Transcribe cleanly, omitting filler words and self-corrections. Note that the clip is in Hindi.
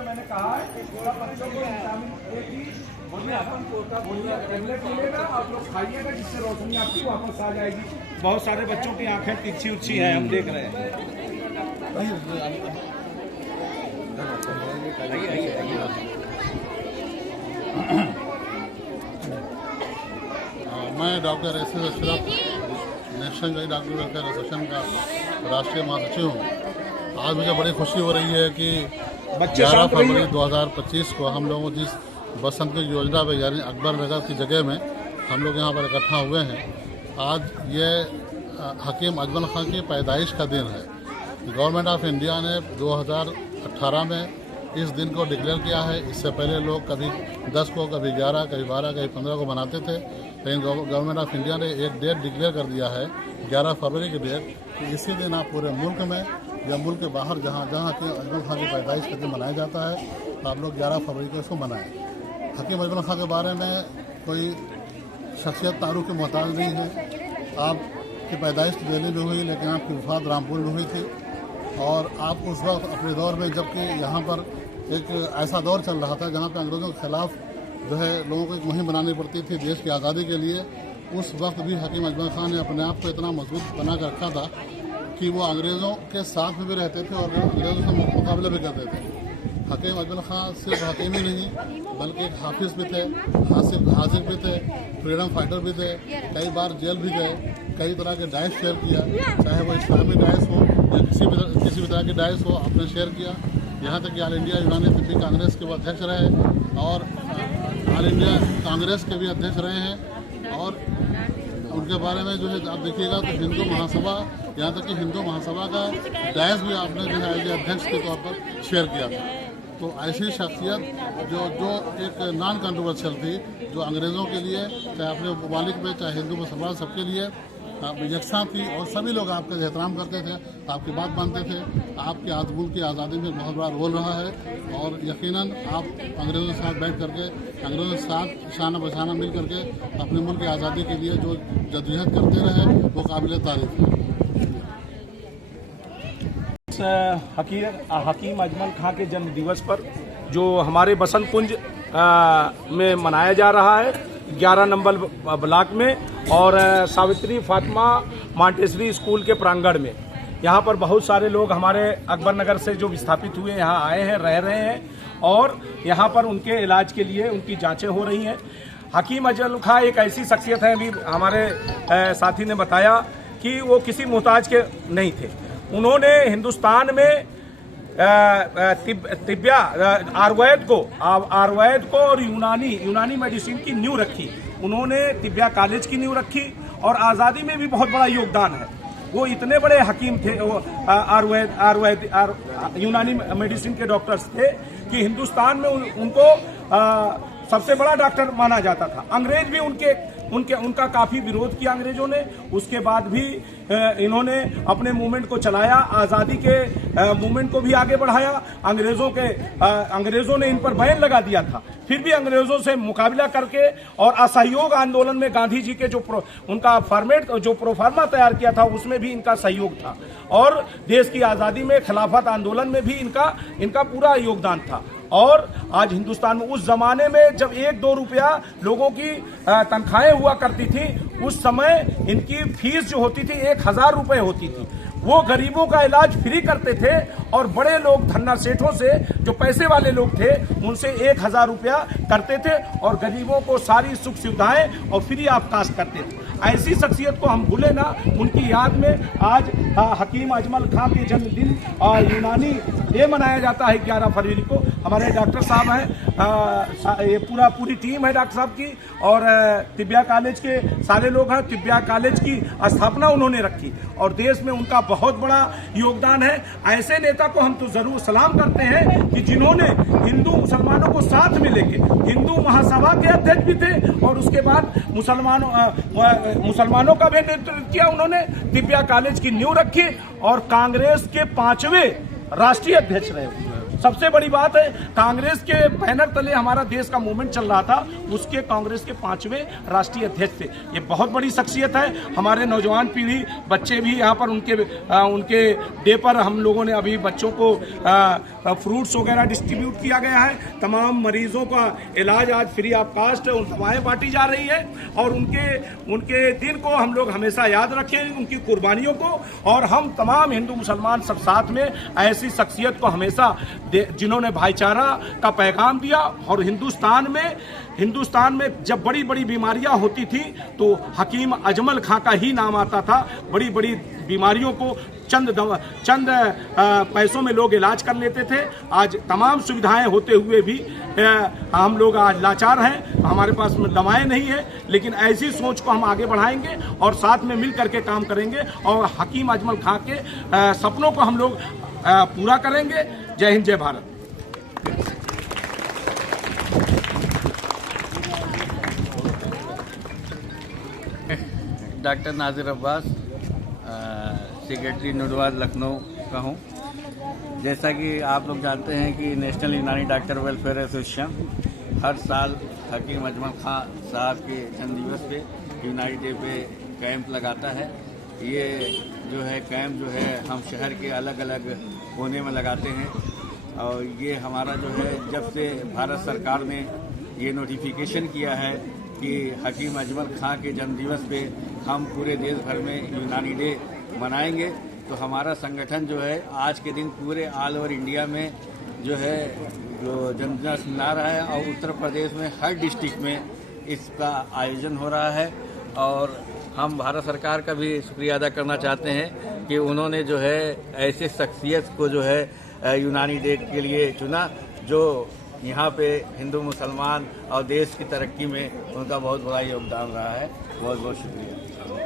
मैंने कहा बच्चों को टेबलेट मिलेगा, आप लोग खाइएगा जिससे रोशनी आपकी वापस आ जाएगी। बहुत सारे बच्चों की आंखें तिरछी उच्छी हैं, हम देख रहे हैं। मैं doctor S S Ashraf, national doctor welfare association का राष्ट्रीय महासचिव हूँ। आज मुझे बड़ी खुशी हो रही है कि 11 फरवरी 2025 को हम लोगों जिस बसंत की योजना पे यानी अकबर नगर की जगह में हम लोग यहाँ पर इकट्ठा हुए हैं। आज ये हकीम अजमल खां की पैदाइश का दिन है। गवर्नमेंट ऑफ इंडिया ने 2018 में इस दिन को डिक्लेयर किया है। इससे पहले लोग कभी 10 को, कभी 11, कभी 12, कभी 15 को मनाते थे, लेकिन गवर्नमेंट ऑफ इंडिया ने एक डेट डिक्लेयर कर दिया है 11 फरवरी की डेट कि इसी दिन आप पूरे मुल्क में या मुल्क के बाहर जहाँ जहाँ की अजमल खां की पैदाइश का दिन मनाया जाता है, तो आप लोग 11 फरवरी को इसको मनाएं। हकीम अजमल खां के बारे में कोई शख्सियत तारुफ की मोहताज नहीं है। आपकी पैदाइश दिल्ली में हुई, लेकिन आपकी वफात रामपुर में हुई थी। और आप उस वक्त अपने दौर में, जबकि यहाँ पर एक ऐसा दौर चल रहा था जहाँ पे अंग्रेज़ों के खिलाफ जो है लोगों को एक मुहिम बनानी पड़ती थी देश की आज़ादी के लिए, उस वक्त भी हकीम अजमल खां ने अपने आप को इतना मजबूत बना कर रखा था कि वो अंग्रेज़ों के साथ में भी रहते थे और अंग्रेज़ों से मुकाबला भी करते थे। हकीम अजमल खां सिर्फ हकीम ही नहीं बल्कि एक हाफिज़ भी थे, हाजिर भी थे, फ्रीडम फाइटर भी थे। कई बार जेल भी गए, कई तरह के डाइस शेयर किया, चाहे वो इस्लामी डाइस हो या किसी भी तरह की डाइस हो, आपने शेयर किया। यहाँ तक कि ऑल इंडिया यूनानी तिब्बी कांग्रेस के वो अध्यक्ष रहे और ऑल इंडिया कांग्रेस के भी अध्यक्ष रहे हैं। और उनके बारे में जो है आप देखिएगा तो हिंदू महासभा, यहाँ तक कि हिंदू महासभा का डायस भी आपने जो है अध्यक्ष के तौर पर शेयर किया था। तो ऐसी शख्सियत जो एक नॉन कंट्रोवर्शियल थी, जो अंग्रेज़ों के लिए, चाहे अपने ममालिक में, चाहे हिंदू मुसलमान, सबके लिए यकसां थी और सभी लोग आपका एहतराम करते थे, आपकी बात मानते थे। आपके मुल्क की आज़ादी में बहुत बड़ा रोल रहा है और यकीनन आप अंग्रेज़ों के साथ बैठ करके, अंग्रेज़ों के साथ शाना बशाना मिल करके अपने मुल्क की आज़ादी के लिए जो जद्दोजहद करते रहे वो काबिल तारीफ है। हकीम अजमल खां के जन्म दिवस पर जो हमारे बसंत कुंज में मनाया जा रहा है 11 नंबर ब्लॉक में और सावित्री फातिमा मॉन्टेसरी स्कूल के प्रांगण में, यहाँ पर बहुत सारे लोग हमारे अकबर नगर से जो विस्थापित हुए यहाँ आए हैं, रह रहे हैं और यहाँ पर उनके इलाज के लिए उनकी जांचें हो रही हैं। हकीम अजमल खां एक ऐसी शख्सियत है, अभी हमारे साथी ने बताया कि वो किसी मोहताज के नहीं थे। उन्होंने हिंदुस्तान में तिब्बिया आयुर्वेद को और यूनानी मेडिसिन की नींव रखी। उन्होंने तिब्बिया कॉलेज की नींव रखी और आज़ादी में भी बहुत बड़ा योगदान है। वो इतने बड़े हकीम थे, यूनानी मेडिसिन के डॉक्टर्स थे कि हिंदुस्तान में उनको सबसे बड़ा डॉक्टर माना जाता था। अंग्रेज भी उनका काफ़ी विरोध किया अंग्रेजों ने। उसके बाद भी इन्होंने अपने मूवमेंट को चलाया, आज़ादी के मूवमेंट को भी आगे बढ़ाया। अंग्रेजों ने इन पर बैन लगा दिया था, फिर भी अंग्रेजों से मुकाबला करके और असहयोग आंदोलन में गांधी जी के उनका फॉर्मेट जो प्रोफार्मा तैयार किया था उसमें भी इनका सहयोग था और देश की आज़ादी में खिलाफत आंदोलन में भी इनका पूरा योगदान था। और आज हिंदुस्तान में उस जमाने में जब 1-2 रुपया लोगों की तनख्वाहें हुआ करती थी, उस समय इनकी फीस जो होती थी 1000 रुपये होती थी। वो गरीबों का इलाज फ्री करते थे और बड़े लोग धन्ना सेठों से, जो पैसे वाले लोग थे, उनसे 1000 रुपया करते थे और गरीबों को सारी सुख सुविधाएं और फ्री ऑफ कास्ट करते थे। ऐसी शख्सियत को हम भूले ना। उनकी याद में आज हकीम अजमल खां के जन्मदिन और यूनानी डे मनाया जाता है 11 फरवरी को। हमारे डॉक्टर साहब हैं, ये पूरी टीम है डॉक्टर साहब की, और तिब्बिया कॉलेज के सारे लोग हैं। तिब्बिया कॉलेज की स्थापना उन्होंने रखी और देश में उनका बहुत बड़ा योगदान है। ऐसे नेता को हम तो जरूर सलाम करते हैं कि जिन्होंने हिंदू मुसलमानों को साथ में लेके हिंदू महासभा के अध्यक्ष भी थे और उसके बाद मुसलमानों का भी नेतृत्व किया उन्होंने। तिब्बिया कॉलेज की नींव रखी और कांग्रेस के 5वें राष्ट्रीय अध्यक्ष रहे। सबसे बड़ी बात है, कांग्रेस के बैनर तले हमारा देश का मूवमेंट चल रहा था, उसके कांग्रेस के 5वें राष्ट्रीय अध्यक्ष थे। ये बहुत बड़ी शख्सियत है। हमारे नौजवान पीढ़ी, बच्चे भी यहाँ पर उनके डे पर हम लोगों ने अभी बच्चों को फ्रूट्स वगैरह डिस्ट्रीब्यूट किया गया है। तमाम मरीजों का इलाज आज फ्री ऑफ कास्ट दवाएं बांटी जा रही है और उनके दिन को हम लोग हमेशा याद रखें, उनकी कुर्बानियों को। और हम तमाम हिंदू मुसलमान सब साथ में ऐसी शख्सियत को हमेशा, जिन्होंने भाईचारा का पैगाम दिया। और हिंदुस्तान में जब बड़ी बड़ी बीमारियां होती थी तो हकीम अजमल खां का ही नाम आता था। बड़ी बड़ी बीमारियों को चंद पैसों में लोग इलाज कर लेते थे। आज तमाम सुविधाएं होते हुए भी हम लोग आज लाचार हैं, हमारे पास दवाएं नहीं है। लेकिन ऐसी सोच को हम आगे बढ़ाएंगे और साथ में मिल करके काम करेंगे और हकीम अजमल खां के सपनों को हम लोग पूरा करेंगे। जय हिंद, जय भारत। डॉक्टर नाजिर अब्बास, सेक्रेटरी नुडवाद लखनऊ का हूँ। जैसा कि आप लोग जानते हैं कि नेशनल यूनानी डॉक्टर वेलफेयर एसोसिएशन हर साल हकीम अजमल खां साहब के जन्मदिवस पे यूनानी डे पे कैंप लगाता है। ये जो है कैंप जो है हम शहर के अलग अलग कोने में लगाते हैं और ये हमारा जो है, जब से भारत सरकार ने ये नोटिफिकेशन किया है कि हकीम अजमल खां के जन्मदिवस पे हम पूरे देश भर में यूनानी डे मनाएंगे, तो हमारा संगठन जो है आज के दिन पूरे ऑल ओवर इंडिया में जो है जो जन्मदिवस मना रहा है और उत्तर प्रदेश में हर डिस्ट्रिक्ट में इसका आयोजन हो रहा है। और हम भारत सरकार का भी शुक्रिया अदा करना चाहते हैं कि उन्होंने जो है ऐसे शख्सियत को जो है यूनानी डे के लिए चुना, जो यहाँ पे हिंदू मुसलमान और देश की तरक्की में उनका बहुत बड़ा योगदान रहा है। बहुत बहुत शुक्रिया।